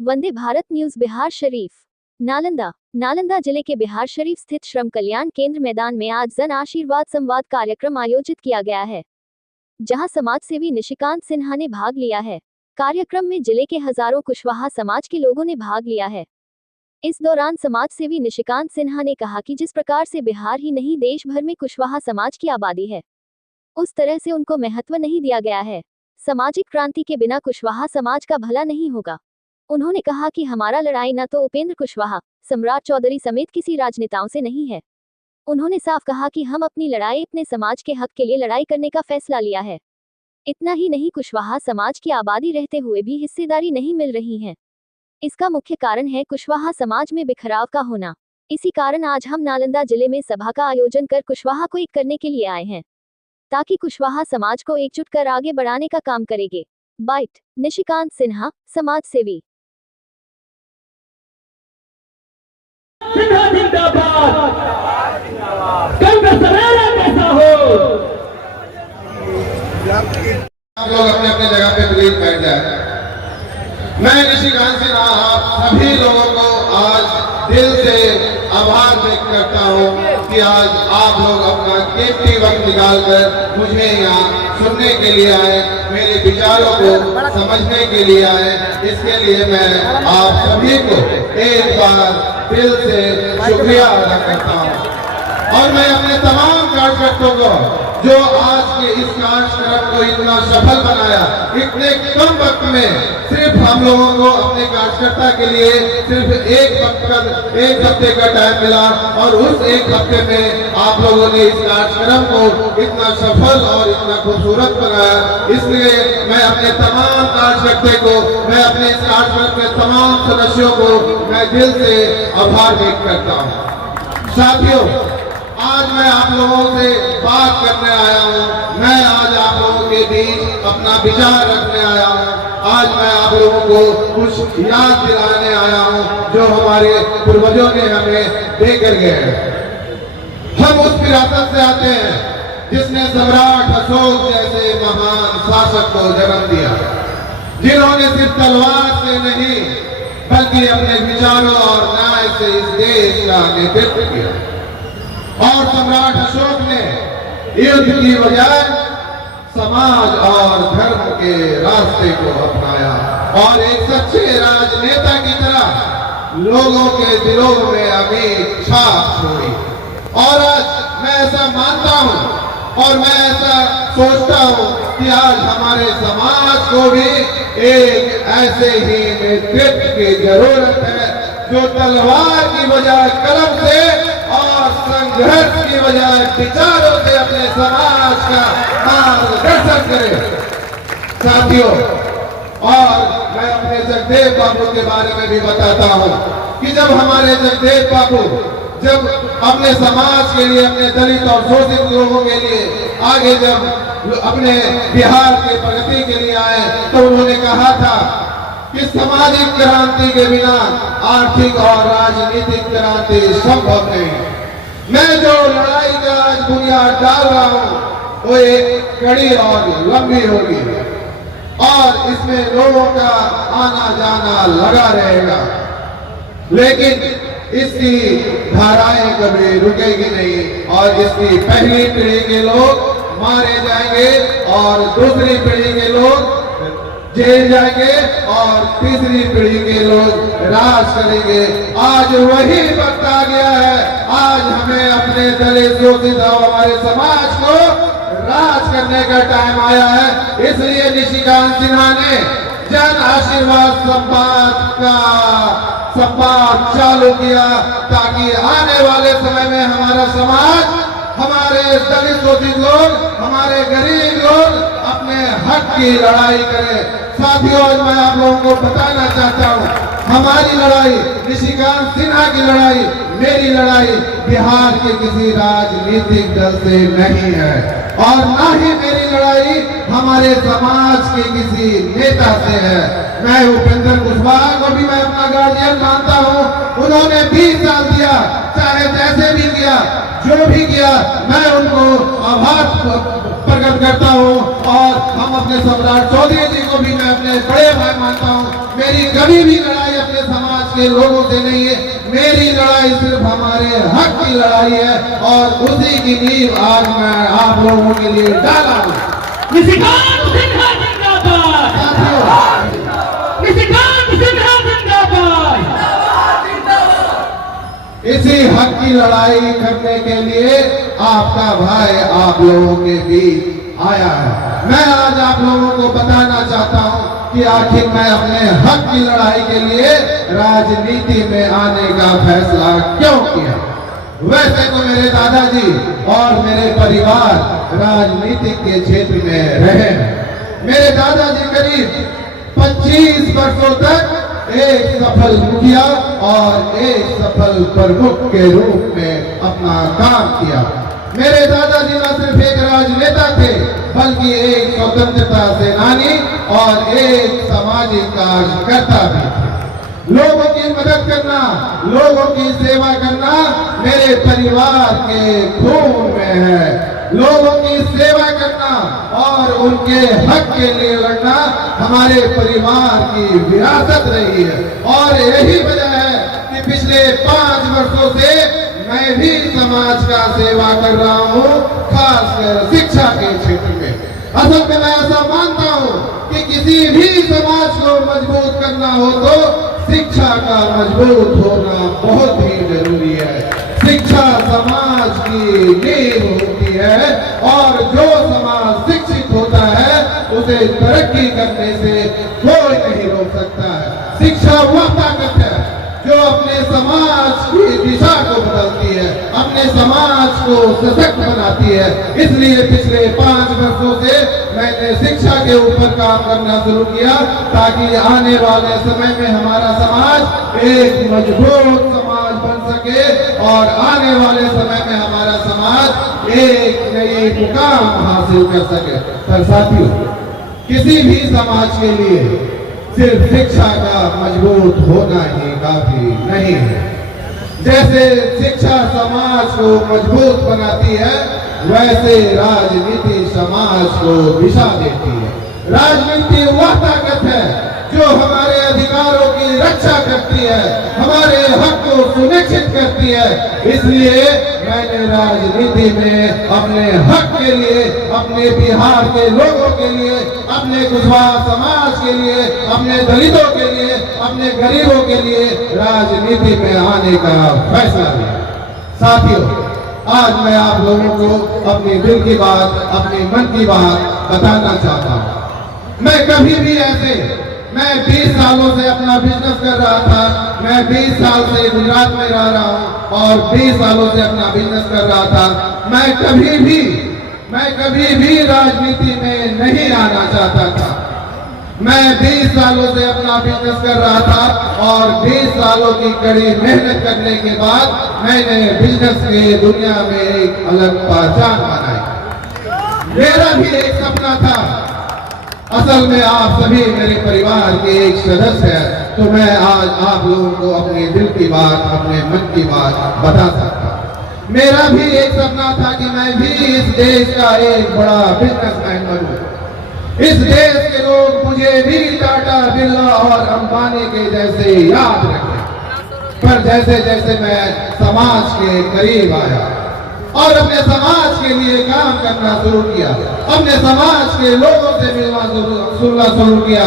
Vande Bharat news Bihar Sharif. Nalanda जिले के बिहार शरीफ स्थित श्रम कल्याण केंद्र मैदान में आज जन आशीर्वाद संवाद कार्यक्रम आयोजित किया गया है, जहां समाज सेवी निशिकांत सिन्हा ने भाग लिया है। कार्यक्रम में जिले के हजारों कुशवाहा समाज के लोगों ने भाग लिया है। इस दौरान समाज सेवी निशिकांत सिन्हा ने कहा कि जिस प्रकार से बिहार ही नहीं देश भर में कुशवाहा समाज की आबादी है, उस तरह से उनको महत्व नहीं दिया गया है। सामाजिक क्रांति के बिना कुशवाहा समाज का भला नहीं होगा। उन्होंने कहा कि हमारा लड़ाई न तो उपेंद्र कुशवाहा, सम्राट चौधरी समेत किसी राजनेताओं से नहीं है। उन्होंने साफ कहा कि हम अपनी लड़ाई अपने समाज के हक के लिए लड़ाई करने का फैसला लिया है। इतना ही नहीं, कुशवाहा समाज की आबादी रहते हुए भी हिस्सेदारी नहीं मिल रही है। इसका मुख्य कारण है कुशवाहा समाज में बिखराव का होना। इसी कारण आज हम नालंदा जिले में सभा का आयोजन कर कुशवाहा को एक करने के लिए आए हैं, ताकि कुशवाहा समाज को एकजुट कर आगे बढ़ाने का काम करेंगे। बाइट निशिकांत सिन्हा, समाज सेवी। आप लोग अपने अपने जगह पे प्लीज बैठ जाए। मैं निशिकांत सिन्हा आप सभी लोगों को आज दिल से आभार व्यक्त करता हूँ कि आज आप लोग अपना कीमती वक्त निकालकर मुझे यहाँ सुनने के लिए आए, मेरे विचारों को समझने के लिए आए। इसके लिए मैं आप सभी को एक बार दिल से शुक्रिया अदा करता हूँ। और मैं अपने तमाम कार्यकर्ताओं को जो आज के इस कार्यक्रम को इतना सफल बनाया, इतने कम वक्त में सिर्फ हम लोगों को अपने कार्यकर्ता के लिए सिर्फ एक हफ्ते का टाइम मिला, और उस एक हफ्ते में आप लोगों ने इस कार्यक्रम को इतना सफल और इतना खूबसूरत बनाया। इसलिए मैं अपने तमाम कार्यकर्ता को, मैं अपने इस कार्यक्रम के तमाम सदस्यों को मैं दिल से आभार व्यक्त करता हूँ। साथियों, आज मैं आप लोगों से बात करने आया हूँ। मैं आज आप लोगों के बीच अपना विचार रखने आया हूँ। आज मैं आप लोगों को कुछ याद दिलाने आया हूँ जो हमारे पूर्वजों ने हमें देकर गए। हम उस विरासत से आते हैं जिसने सम्राट अशोक जैसे महान शासक को जन्म दिया, जिन्होंने सिर्फ तलवार से नहीं बल्कि अपने विचारों और न्याय से इस देश का नेतृत्व किया। और सम्राट अशोक ने युद्ध की बजाय समाज और धर्म के रास्ते को अपनाया और एक सच्चे राजनेता की तरह लोगों के दिलों में अमिट छाप छोड़ी। और आज मैं ऐसा मानता हूं और मैं ऐसा सोचता हूं कि आज हमारे समाज को भी एक ऐसे ही नेतृत्व की जरूरत है जो तलवार की बजाय कलम से और संघर्ष की बजाय विचारों से अपने समाज का मार्गदर्शन करे। साथियों, और मैं अपने जगदेव बाबू के बारे में भी बताता हूँ कि जब हमारे जगदेव बाबू जब अपने समाज के लिए, अपने दलित और शोषित लोगों के लिए आगे जब अपने बिहार की प्रगति के लिए आए, तो उन्होंने कहा था कि सामाजिक क्रांति के बिना आर्थिक और राजनीतिक क्रांति संभव नहीं। मैं जो लड़ाई का आज बुनियाद डाल रहा हूँ वो एक कड़ी और लंबी होगी और इसमें लोगों का आना जाना लगा रहेगा, लेकिन इसकी धाराएं कभी रुकेगी नहीं और इसकी पहली पीढ़ी के लोग मारे जाएंगे और दूसरी पीढ़ी के लोग जेल जाएंगे और तीसरी पीढ़ी के लोग राज करेंगे। आज वही वक्त आ गया है। आज हमें अपने दलित शोषित और हमारे समाज को राज करने का टाइम आया है। इसलिए निशिकांत सिन्हा ने जन आशीर्वाद संवाद चालू किया ताकि आने वाले समय में हमारा समाज, हमारे दलित शोषित लोग, हमारे गरीब लोग अपने हक की लड़ाई करें। साथियों, आज मैं आप लोगों को बताना चाहता हूँ, हमारी लड़ाई, निशिकांत सिन्हा की लड़ाई, मेरी लड़ाई बिहार के किसी राजनीतिक दल से नहीं है और ना ही मेरी लड़ाई हमारे समाज के किसी नेता से है। मैं उपेंद्र कुशवाहा को भी मैं अपना गार्जियन मानता हूँ। उन्होंने 20 साल दिया, चाहे जैसे भी किया, जो भी किया, मैं उनको आभार प्रकट करता हूँ। और हम अपने सम्राट चौधरी जी को भी मैं अपने बड़े भाई मानता हूँ। मेरी कभी भी लड़ाई के लोगों से नहीं है। मेरी लड़ाई सिर्फ हमारे हक की लड़ाई है और उसी की नींव आज मैं आप लोगों के लिए डाला हूं। निशिकांत सिन्हा जिंदाबाद, साथियों, निशिकांत सिन्हा जिंदाबाद। इसी हक की लड़ाई करने के लिए आपका भाई आप लोगों के बीच आया है। मैं आज आप लोगों को बताना चाहता हूं कि आखिर मैं अपने हक की लड़ाई के लिए राजनीति में आने का फैसला क्यों किया। वैसे तो मेरे दादाजी और मेरे परिवार राजनीति के क्षेत्र में रहे हैं। मेरे दादाजी करीब 25 वर्षों तक एक सफल मुखिया और एक सफल प्रमुख के रूप में अपना काम किया। मेरे दादाजी न सिर्फ एक राजनेता थे बल्कि एक स्वतंत्रता सेनानी और एक सामाजिक कार्यकर्ता भी थे। लोगों की मदद करना, लोगों की सेवा करना मेरे परिवार के खून में है। लोगों की सेवा करना और उनके हक के लिए लड़ना हमारे परिवार की विरासत रही है और यही वजह है कि पिछले 5 वर्षों से मैं भी समाज का सेवा कर रहा हूँ, खासकर शिक्षा के क्षेत्र में। असल में मैं ऐसा मानता हूँ कि किसी भी समाज को मजबूत करना हो तो शिक्षा का मजबूत होना बहुत ही जरूरी है। शिक्षा समाज की नींव होती है और जो समाज शिक्षित होता है उसे तरक्की करने से कोई नहीं रोक सकता है। शिक्षा वह ताकत है जो अपने समाज की दिशा को बदलती है, अपने समाज को सशक्त बनाती है। इसलिए पिछले 5 वर्षों से मैंने शिक्षा के ऊपर काम करना शुरू किया ताकि आने वाले समय में हमारा समाज एक मजबूत समाज बन सके और आने वाले समय में हमारा समाज एक नई मुकाम हासिल कर सके। पर साथियों, किसी भी समाज के लिए सिर्फ शिक्षा का मजबूत होना ही काफी नहीं है। जैसे शिक्षा समाज को मजबूत बनाती है वैसे राजनीति समाज को दिशा देती है। राजनीति वह ताकत है जो हमारे अधिकारों की रक्षा करती है, हमारे हक को सुनिश्चित करती है। इसलिए मैंने राजनीति में अपने हक के लिए, अपने बिहार के लोगों के लिए, अपने कुशवाहा समाज के लिए, अपने दलितों के लिए, अपने गरीबों के लिए राजनीति में आने का फैसला लिया। साथियों, आज मैं आप लोगों को अपने दिल की बात, अपने मन की बात बताना चाहता हूँ। मैं कभी भी मैं 20 सालों से अपना बिजनेस कर रहा था। मैं 20 साल से गुजरात में रह रहा हूँ और 20 सालों से अपना बिजनेस कर रहा था। मैं कभी भी राजनीति में नहीं आना चाहता था। मैं 20 सालों से अपना बिजनेस कर रहा था और 20 सालों की कड़ी मेहनत करने के बाद मैंने बिजनेस के दुनिया में एक अलग पहचान बनाई। मेरा भी एक सपना था। असल में आप सभी मेरे परिवार के एक सदस्य हैं, तो मैं आज आप लोगों को अपने दिल की बात, अपने मन की बात बता सकता हूँ। मेरा भी एक सपना था कि मैं भी इस देश का एक बड़ा बिजनेसमैन बनूं। इस देश के लोग मुझे भी टाटा, बिरला और अंबानी के जैसे याद रखें। पर जैसे जैसे मैं समाज के करीब आया और अपने समाज के लिए काम करना शुरू किया, अपने समाज के लोगों से मिलना शुरू किया,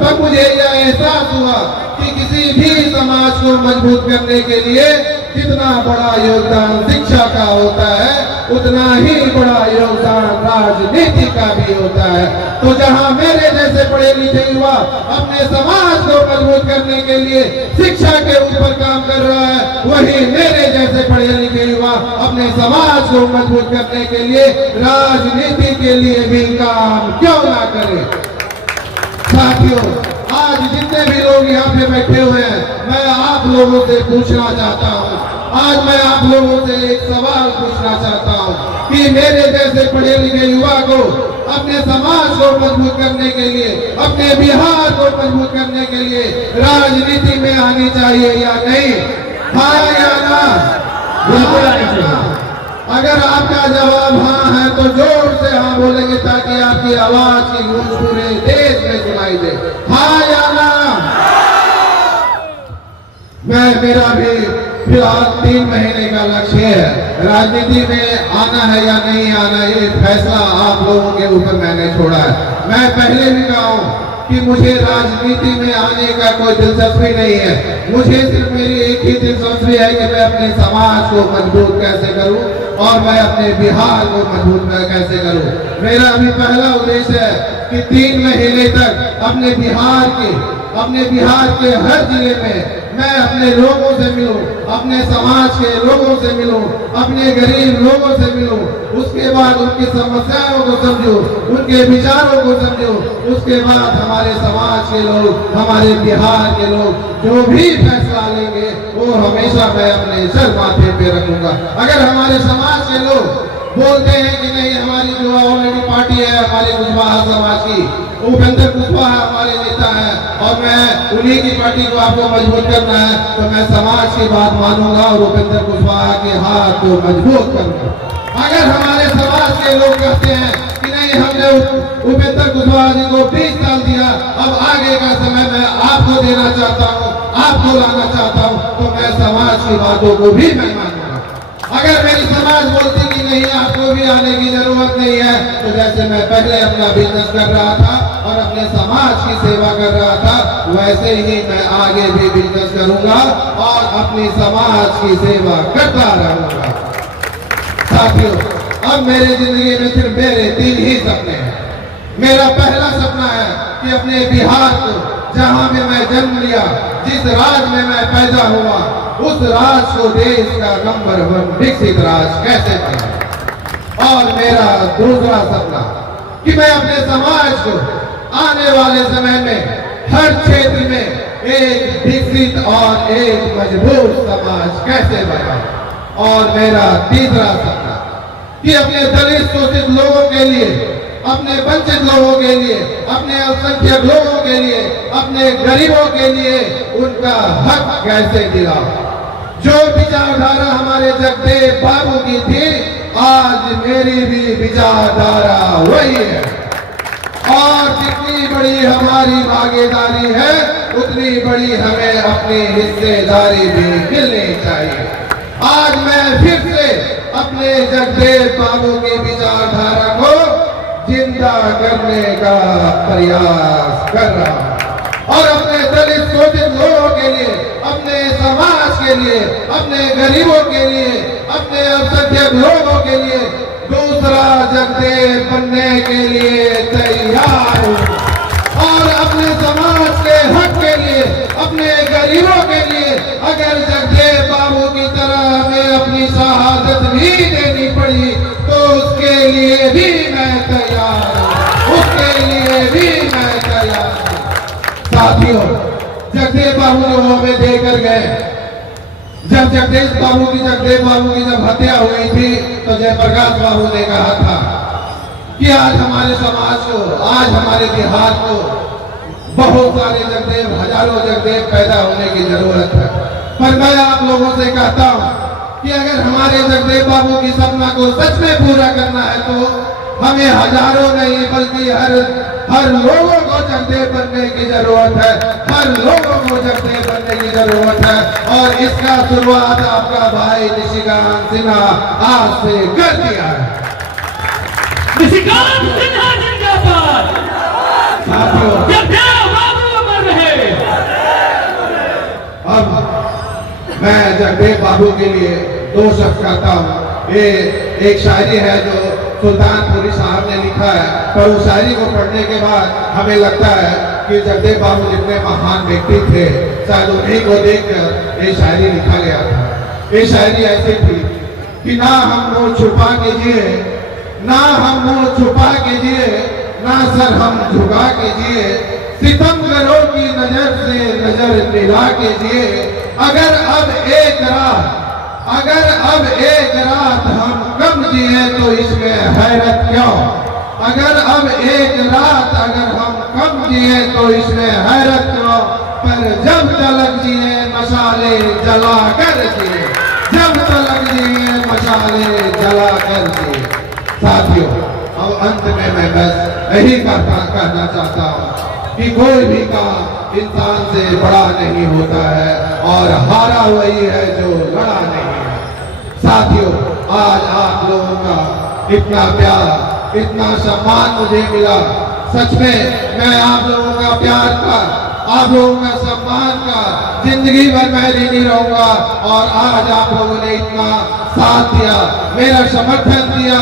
तब मुझे यह एहसास हुआ कि किसी भी समाज को मजबूत करने के लिए जितना बड़ा योगदान शिक्षा का होता है उतना ही बड़ा योगदान राजनीति का भी होता है। तो जहां मेरे जैसे पढ़े लिखे युवा अपने समाज को मजबूत करने के लिए शिक्षा के ऊपर काम कर रहा है, वही मेरे जैसे पढ़े लिखे युवा अपने समाज को मजबूत करने के लिए राजनीति के लिए भी काम क्यों ना करे। साथियों, आज जितने भी लोग यहाँ पे बैठे हुए हैं, मैं आप लोगों से पूछना चाहता हूँ, आज मैं आप लोगों से एक सवाल पूछना चाहता हूँ कि मेरे जैसे पढ़े लिखे युवा को अपने समाज को मजबूत करने के लिए, अपने बिहार को मजबूत करने के लिए राजनीति में आनी चाहिए या नहीं? हाँ या ना? बिल्कुल आनी चाहिए। अगर आपका जवाब हाँ है तो जोर से हाँ बोलेंगे ताकि आपकी आवाज की गूंज पूरे देश में सुनाई दे। हाँ या ना? मेरा भी फिलहाल 3 महीने का लक्ष्य है। राजनीति में आना है या नहीं आना, ये फैसला आप लोगों के ऊपर मैंने छोड़ा है। मैं पहले भी कहा हूँ कि मुझे राजनीति में आने का कोई दिलचस्पी नहीं है। मुझे सिर्फ मेरी एक ही दिलचस्पी है कि मैं अपने समाज को मजबूत कैसे करूं और मैं अपने बिहार को मजबूत कैसे करूं। मेरा अभी पहला उद्देश्य है कि 3 महीने तक अपने बिहार के हर जिले में मैं अपने लोगों से मिलूं, अपने समाज के लोगों से मिलूं, अपने गरीब लोगों से मिलूं, उसके बाद उनकी समस्याओं को समझूं, उनके विचारों को समझूं, उसके बाद हमारे समाज के लोग, हमारे बिहार के लोग जो भी फैसला लेंगे वो हमेशा मैं अपने सर माथे पे रखूंगा। अगर हमारे समाज के लोग बोलते हैं कि नहीं, हमारी जो ऑलरेडी पार्टी है हमारे कुशवाहा समाज की, उपेंद्र कुशवाहा हमारे नेता है और मैं उन्हीं की पार्टी को आपको मजबूत करना है, तो मैं समाज की बात मानूंगा और उपेंद्र कुशवाहा के हाथ को मजबूत करूंगा। अगर हमारे समाज के लोग कहते हैं कि नहीं, हमने उपेंद्र कुशवाहा जी को 20 साल दिया, अब आगे का समय मैं आपको देना चाहता हूँ, आपको लाना चाहता हूँ, तो मैं समाज की बातों को भी मैं मानूंगा। अगर मेरी समाज बोलती कि नहीं, आपको भी आने की जरूरत नहीं है, तो जैसे मैं पहले अपना बिजनेस कर रहा था और अपने समाज की सेवा कर रहा था, वैसे ही मैं आगे भी बिजनेस करूंगा और अपनी समाज की सेवा करता रहूंगा। साथियों, अब मेरी जिंदगी में सिर्फ मेरे 3 ही सपने हैं। मेरा पहला सपना है कि अपने बिहार को, जहां में मैं जन्म लिया, जिस राज्य में मैं पैदा हुआ, उस राज्य को देश का नंबर 1 विकसित राज्य कैसे बनाऊं। और मेरा दूसरा सपना कि मैं अपने समाज को आने वाले समय में हर क्षेत्र में एक विकसित और एक मजबूत समाज कैसे बनाऊं। और मेरा तीसरा सपना कि अपने दलित शोषित लोगों के लिए, अपने वंचित लोगों के लिए, अपने अल्पसंख्यक लोगों के लिए, अपने गरीबों के लिए उनका हक कैसे दिलाऊं। जो विचारधारा हमारे जगदेव बाबू की थी, आज मेरी भी विचारधारा वही है। और जितनी बड़ी हमारी भागीदारी है, उतनी बड़ी हमें अपनी हिस्सेदारी भी मिलनी चाहिए। आज मैं फिर से अपने जगदेव बाबू की विचारधारा को जिंदा करने का प्रयास कर रहा हूं और अपने दलित शोषित लोगों के लिए, अपने समाज के लिए, अपने गरीबों के लिए, अपने अल्पसंख्यक लोगों के लिए दूसरा जगदेव बनने के लिए तैयार हूं। और अपने समाज के हक के लिए, अपने गरीबों के लिए अगर जगदेव बाबू की तरह हमें अपनी शहादत भी देनी पड़ी, तो उसके लिए भी मैं तैयार हूं, उसके लिए भी मैं तैयार हूं। साथियों, जगदेव बाबू जो हमें देकर गए, जब जगदेव बाबू की जब हत्या हुई थी, तो जयप्रकाश बाबू ने कहा था कि आज हमारे समाज को, आज हमारे बिहार को बहुत सारे जगदेव, हजारों जगदेव पैदा होने की जरूरत है। पर मैं आप लोगों से कहता हूं कि अगर हमारे जगदेव बाबू की सपना को सच में पूरा करना है, तो हमें हजारों नहीं बल्कि हर लोगों को जगदेव बनने की जरूरत है, हर लोगों को जगदेव बनने की जरूरत है। और इसका शुरुआत आपका भाई निशिकांत सिन्हा आज से कर दिया है। निशिकांत सिन्हा जिंदाबाद। साथियों, जगदेव बाबू अमर रहे। अब मैं जगदेव बाबू के लिए 2 शब्द कहता हूँ। ये एक शायरी है जो सुल्तानपुरी साहब ने लिखा है, पर उस शायरी को पढ़ने के बाद हमें लगता है कि जगदेव बाबू जितने महान व्यक्ति थे, शायद उन्हीं को देखकर ये शायरी लिखा गया था। ये शायरी ऐसी थी कि ना हम मुंह छुपा के जिए, ना हम मुंह छुपा के जिए, ना सर हम झुका के जिए, सितमगरों की नजर से नजर मिला के जिए। अगर अब एक रात हम कम जिए तो इसमें हैरत क्यों। अगर अब एक रात अगर हम कम जिए तो इसमें हैरत क्यों। पर जब तलक जिए मशाले जला कर जिए, जब तलक जिए मशाले जला कर जिए। साथियों, अब अंत में मैं बस यही कहना चाहता हूँ कि कोई भी काम इंसान से बड़ा नहीं होता है और हारा वही है जो लड़ा नहीं है। साथियों, आज आप लोगों का इतना प्यार, इतना सम्मान मुझे मिला। सच में मैं आप लोगों का प्यार का, आप लोगों का सम्मान का जिंदगी भर मैं ऋणी रहूंगा। और आज आप लोगों ने इतना साथ दिया, मेरा समर्थन दिया,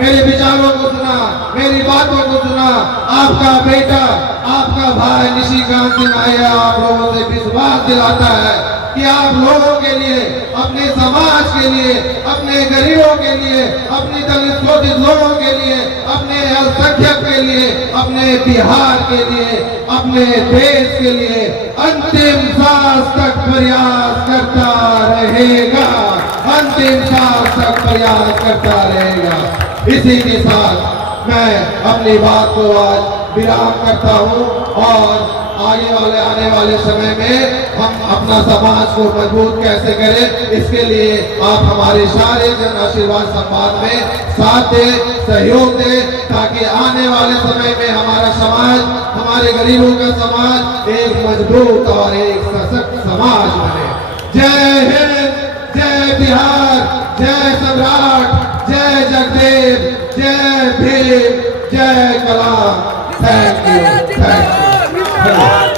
मेरे विचारों को सुना, मेरी बातों को सुना। आपका बेटा, आपका भाई निशिकांत सिंह नायर आप लोगों से विश्वास दिलाता है कि आप लोगों के लिए, अपने समाज के लिए, अपने गरीबों के लिए, अपने दलित शोषित लोगों के लिए, अपने अल्पसंख्यक के लिए, अपने बिहार के लिए, अपने देश के लिए अंतिम सांस तक प्रयास करता रहेगा, अंतिम सांस तक प्रयास करता रहेगा। इसी के साथ मैं अपनी बात को आज विराम करता हूँ और आने वाले समय में हम अपना समाज को मजबूत कैसे करें, इसके लिए आप हमारे सारे जन आशीर्वाद संवाद में साथ दें, सहयोग दें, ताकि आने वाले समय में हमारा समाज, हमारे गरीबों का समाज एक मजबूत और एक सशक्त समाज बने। जय हिंद, जय बिहार, जय सम्राट, जय जगदेव, जय भीम, जय Kalam. Thank you, thank you.